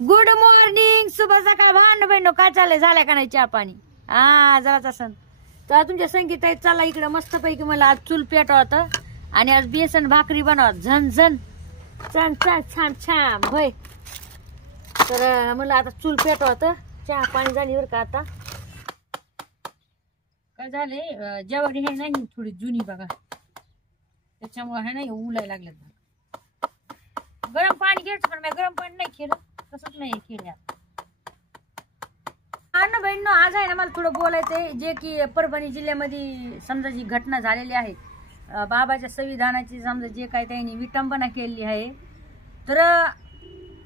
Good morning, शुभ सकाळ भांड बहिण. काय चाललंय, झाल्या का नाही चहा पाणी? हा जराच असं तर तुमच्या संगीत आहे चालला इकडे मस्त पैकी. मला आज चूल पेटवा होतं आणि आज बेसन भाकरी बनवा झन झन छान छान छान छान होय. तर मला आता चूल पेटवा होतं, चहा पाणी झाली बरं का. आता काय झालंय, जेवढी हे नाही थोडी जुनी बघा, त्याच्यामुळे हे नाही उलाय लागल्यात. गरम पाणी घ्यायचं पण मी गरम पाणी नाही केलं, तसंच नाही केलं. ना बहिण आज आहे ना मला थोडं बोलायचंय, जे की परभणी जिल्ह्यामध्ये समजा जी घटना झालेली आहे, बाबाच्या संविधानाची समजा जे काय त्यांनी विटंबना केलेली आहे, तर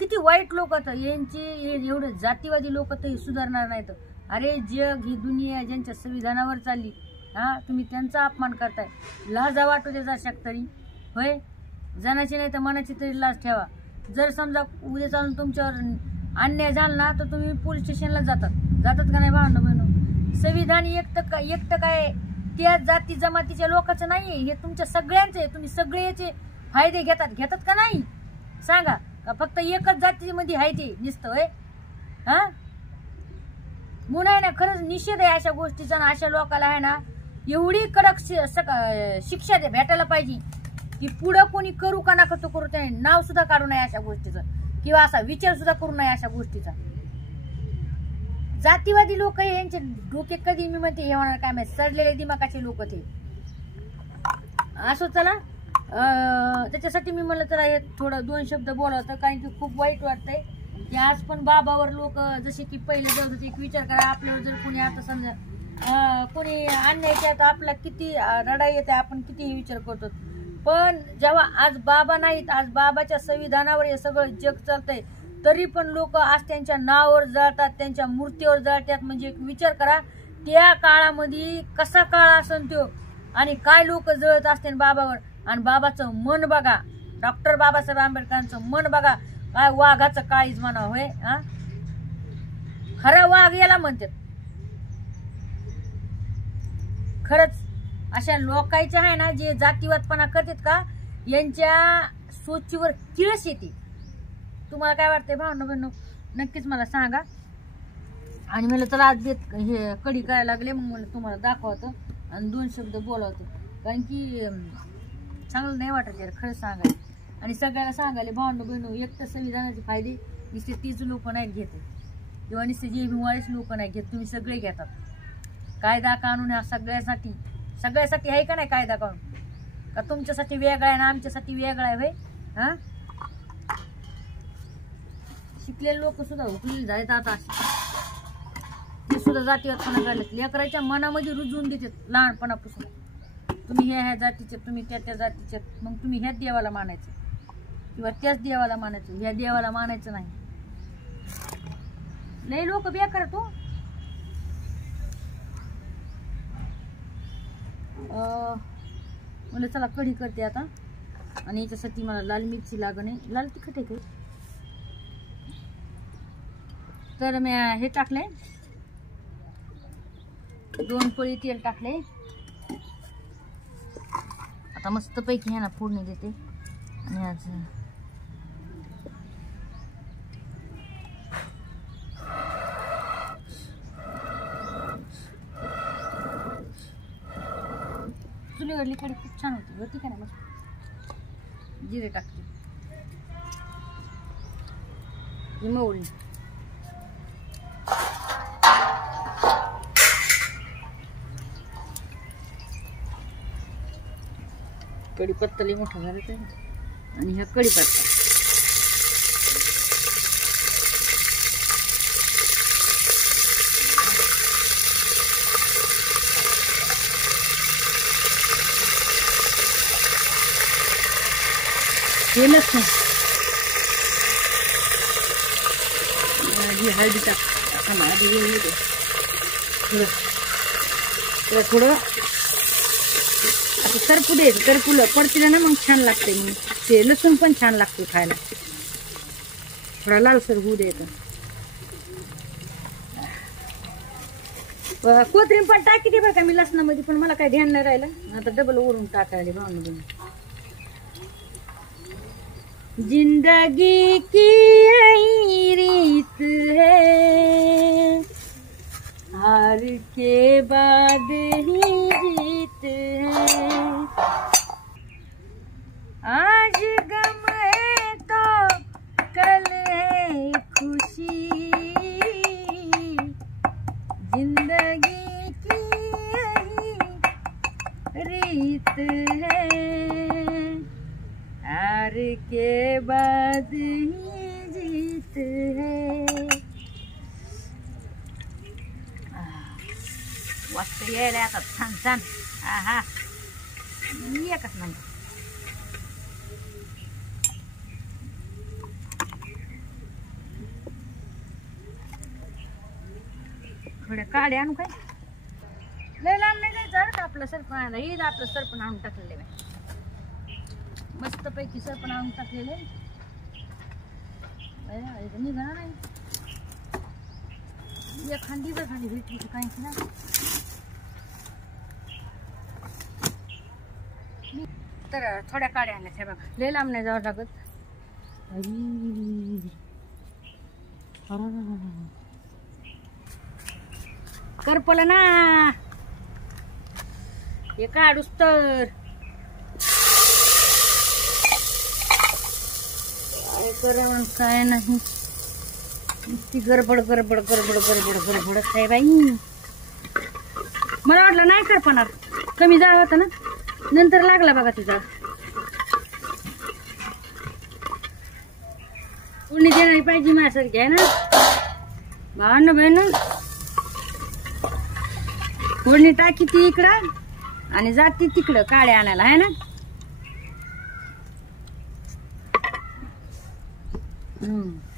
किती वाईट लोक तर यांची एवढे जातीवादी लोक तर सुधारणार नाहीत. अरे जग ही दुनिया ज्यांच्या संविधानावर चालली, हा तुम्ही त्यांचा अपमान करताय. लाजा वाटू दे जा शकतरी होय, जनाची नाही तर मनाची तरी लाज ठेवा. जर समजा उद्या चालून तुमच्यावर अन्याय झाला ना तर तुम्ही पोलीस स्टेशनला जातात का नाही भावना बहिण? संविधान एकटं काय त्या जाती जमातीच्या लोकांचं नाहीये, हे तुमच्या सगळ्यांचे. तुम्ही सगळे याचे फायदे घेतात का नाही सांगा? का फक्त एकच जातीमध्ये आहे ते नुसतं होय? हा म्हणून आहे ना खरंच निषेध आहे अशा गोष्टीचा. ना अशा लोकांना आहे ना एवढी कडक शिक्षा भेटायला पाहिजे की पुढं कोणी करू का नका तो करू, त्याने नाव सुद्धा काढू नये अशा गोष्टीचं, किंवा असा विचार सुद्धा करू नये अशा गोष्टीचा. जातीवादी लोक यांचे डोके कधी मी म्हणते हे होणार काय माहिती, सडलेले दिमागाचे लोक ते. असो चला, त्याच्यासाठी मी म्हणलं चला हे थोडं दोन शब्द बोलावतं, कारण की खूप वाईट वाटतंय की आज पण बाबावर लोक जसे की पहिले जाऊ. एक विचार करा, आपल्यावर जर कोणी आता समजा कोणी अन्याय केला तर आपला किती रडा येते, आपण किती विचार करतो. पण जेव्हा आज बाबा नाहीत, आज बाबाच्या संविधानावर हे सगळं जग चालतंय, तरी पण लोक आज त्यांच्या नावावर जळतात, त्यांच्या मूर्तीवर जळतात. म्हणजे एक विचार करा त्या काळामध्ये कसा काळ असन तो, आणि काय लोक जळत असते बाबावर. आणि बाबाचं मन बघा, डॉक्टर बाबासाहेब आंबेडकरांचं मन बघा, काय वाघाचं काळीज म्हणा होय. हा खरा वाघ याला म्हणतात. खरंच अशा लोकांच्या आहे ना जे जातीवादपणा करतात का, यांच्या सोचीवर किळस येते. तुम्हाला काय वाटतंय भावना बहिण, नक्कीच मला सांगा. आणि मला तर आज हे कढी करायला लागले, मग मला तुम्हाला दाखवतं आणि दोन शब्द बोलावतो, कारण की चांगलं नाही वाटत यार खरंच सांगायला. आणि सगळ्याला सांगायला भावना बहिण, एक तर संविधानाचे फायदे नुसते तीच लोक नाही घेत, किंवा नुसते जे बिवाळीच लोक नाही घेत, तुम्ही सगळे घेतात. कायदा कानून हा सगळ्यासाठी आहे का नाही कायदा कानून? का तुमच्यासाठी वेगळा आहे ना आमच्यासाठी वेगळा आहे होय? हा शिकलेले लोक सुद्धा हुकलेले झालेत आता, ते सुद्धा जातीवादपणा काढलेत. लेकराच्या मनामध्ये रुजवून देतात लहानपणापासून, तुम्ही ह्या जातीचे, तुम्ही त्या जातीचे, मग तुम्ही ह्याच देवाला मानायचं किंवा त्याच देवाला मानायचं, ह्या देवाला मानायचं नाही. लय लोक बेकार तो. मला चला कढी करते आता, आणि याच्यासाठी मला लाल मिरची लागणे, लाल तिखट आहे काही. तर मी हे टाकले, 2 पळी तेल टाकले. आता मस्त पैकी ह्या ना फोडणी देते. आणि आज चुलीवरली कढी खूप छान होती होती का ना. मस्त जिरे टाकते, मोहरी, कढीपत्ता लई मोठा झाला ते, आणि ह्या कढीपत्ता हे लसूण, हळदी टाक थोडं असं करपू द्यायचं. करपुलं पडतील ना मग छान लागते, मग ते लसूण पण छान लागते खायला. थोडा लालसर होऊ द्यायचं. कोथिंबीर पण टाकी दे बरं का मी लसणामध्ये, पण मला काय ध्यान नाही राहिलं. आता डबल ओढून टाकायला भावना. जिंदगी की यही मस्त यायला आता छान छान. हा एकच नंबर. थोड्या काड्या आणू काय, लय लांब नाही जायचं का आपलं सरपण. ईद आपलं सरपण आणून टाकलेलं आहे, मस्त पैकी सरपण आणून टाकलेलं आहे. निघणार नाही एखादी बखांडी भेटली तर काहीच ना. तर थोड्या काड्या आणल्या हे बघा, लय लांब नाही जावं लागत. करपलं ना हे काढूस तर. काय करावं काय नाही, ती गडबड गडबड गडबड गडबड गडबडच आहे बाई. मला वाटलं नाही करपणार, कमी जाळ होता ना, नंतर लागला बघा तिचा. कोणी देणारी पाहिजे माझ्यासारखी आहे ना भावांना बहिण. कोणी टाकी ती इकडं आणि जाती तिकडं काड्या आणायला आहे ना.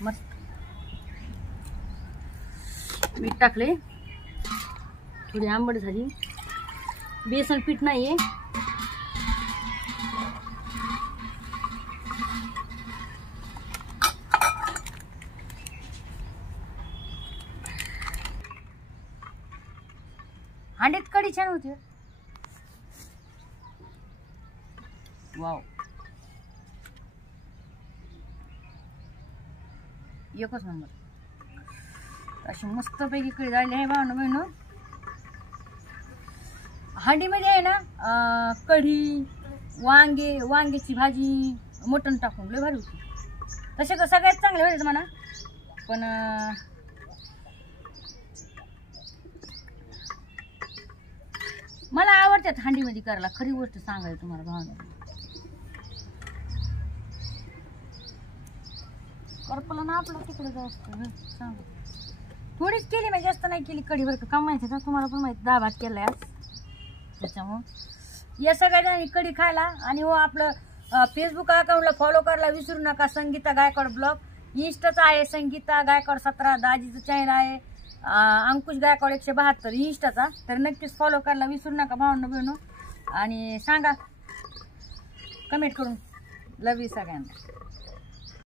मस्त मीठ टाकले, थोडी आंबट झाली. बेसन पीठ नाहीये, हांडीत कढी छान होती. वाव, एकच नंबर. अशी मस्त पैकी कढी झाली आहे भावना बहिण. हांडीमध्ये आहे ना कढी, वांग्याची भाजी, मटण टाकून लय भारी होती. तसे तर सगळ्यात चांगले होते म्हणा, पण मला आवडतात हांडीमध्ये करायला. खरी गोष्ट सांगायला तुम्हाला भावना. करपलं ना आपलं तिकडे जास्त सांग. थोडीच केली मी, जास्त नाही केली कढी बरं का. का माहिती का तुम्हाला पण माहिती, डाळ भात केलाय आज. त्याच्यामुळं या सगळ्या कढी खायला. आणि हो आपलं फेसबुक अकाउंटला फॉलो करायला विसरू नका, संगीता गायकवाड ब्लॉग. इंस्टाचा आहे संगीता गायकवाड 17. दाजीचं चॅनल आहे अंकुश गायकवाड 172 इंस्टाचा. तर नक्कीच फॉलो करायला विसरू नका भावना बहिणो. आणि सांगा कमेंट करून. लव यू सगळ्यांना.